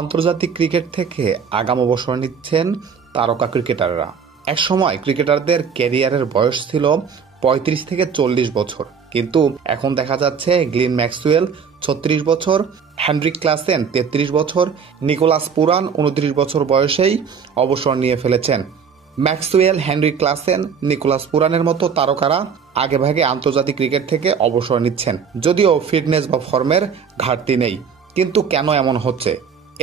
আন্তর্জাতিক ক্রিকেট থেকে আগাম অবসর নিচ্ছেন তারকা ক্রিকেটাররা। একসময় ক্রিকেটারদের ক্যারিয়ারের বয়স ছিল ৩৫ থেকে ৪০ বছর, কিন্তু এখন দেখা যাচ্ছে গ্লেন ম্যাক্সওয়েল ৩৬ বছর, হেনরিক ক্লাসেন ৩৩ বছর, নিকোলাস পুরান ২৯ বছর বয়সেই অবসর নিয়ে ফেলেছেন। ম্যাক্সওয়েল, হেনরিক ক্লাসেন, নিকোলাস পুরানের মতো তারকারা আগেভাগে আন্তর্জাতিক ক্রিকেট থেকে অবসর নিচ্ছেন, যদিও ফিটনেস বা ফর্মের ঘাটতি নেই। কিন্তু কেন এমন হচ্ছে?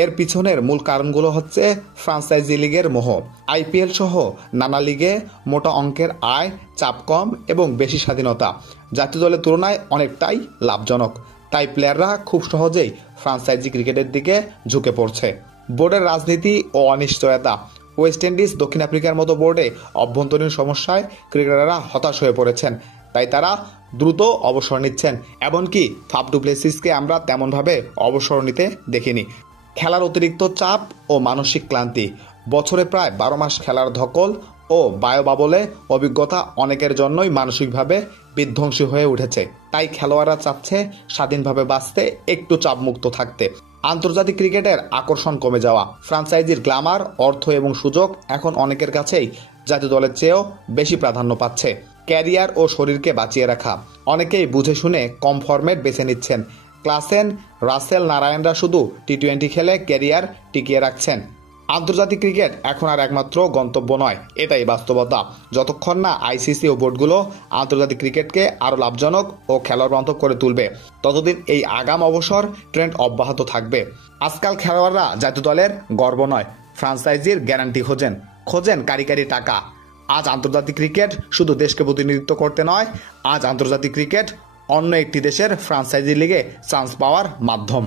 এর পিছনের মূল কারণগুলো হচ্ছে ফ্রাঞ্চাইজি লিগের মোহ। আইপিএল সহ নানা লিগে মোটা অঙ্কের আয়, চাপ কম এবং বেশি স্বাধীনতা জাতীয় দলের তুলনায় অনেকটাই লাভজনক। তাই প্লেয়াররা খুব সহজেই ফ্রাঞ্চাইজি ক্রিকেটের দিকে ঝুঁকে পড়ছে। বোর্ডের রাজনীতি ও অনিশ্চয়তা, ওয়েস্ট ইন্ডিজ, দক্ষিণ আফ্রিকার মতো বোর্ডে অভ্যন্তরীণ সমস্যায় ক্রিকেটাররা হতাশ হয়ে পড়েছেন, তাই তারা দ্রুত অবসর নিচ্ছেন। এমনকি ফাফ ডু প্লেসিসকে আমরা তেমনভাবে অবসর নিতে দেখিনি। খেলার অতিরিক্ত চাপ ও মানসিক ক্লান্তি, বছরে প্রায় ১২ মাস খেলার ধকল ও বায়োবাবলে অভিজ্ঞতা অনেকের জন্যই মানসিকভাবে বিধ্বংসী হয়ে উঠেছে। তাই খেলোয়াড়রা চাচ্ছে স্বাধীনভাবে বাঁচতে, একটু চাপমুক্ত থাকতে। আন্তর্জাতিক ক্রিকেটের আকর্ষণ কমে যাওয়া, ফ্রাঞ্চাইজির গ্ল্যামার, অর্থ এবং সুযোগ এখন অনেকের কাছেই জাতীয় দলের চেয়েও বেশি প্রাধান্য পাচ্ছে। ক্যারিয়ার ও শরীরকে বাঁচিয়ে রাখা, অনেকেই বুঝে শুনে কম ফরম্যাট বেছে নিচ্ছেন। ক্লাসেন, রাসেল, নারায়ণরা শুধু টি-20 খেলে ক্যারিয়ার টিকিয়ে রাখছেন। আন্তর্জাতিক ক্রিকেট এখন আর একমাত্র গন্তব্য নয়, এটাই বাস্তবতা। যতক্ষণ না আইসিসি ও বোর্ডগুলো আন্তর্জাতিক ক্রিকেটকে আরও লাভজনক ও খেলোয়াড় বান্ধব করে তুলবে, ততদিন এই আগাম অবসর ট্রেন্ড অব্যাহত থাকবে। আজকাল খেলোয়াড়রা জাতীয় দলের গর্ব নয়, ফ্রাঞ্চাইজির গ্যারান্টি খোঁজেন কারিগরি টাকা। আজ আন্তর্জাতিক ক্রিকেট শুধু দেশকে প্রতিনিধিত্ব করতে নয়, আজ আন্তর্জাতিক ক্রিকেট অন্য একটি দেশের ফ্রাঞ্চাইজি লিগে চান্স পাওয়ার মাধ্যম।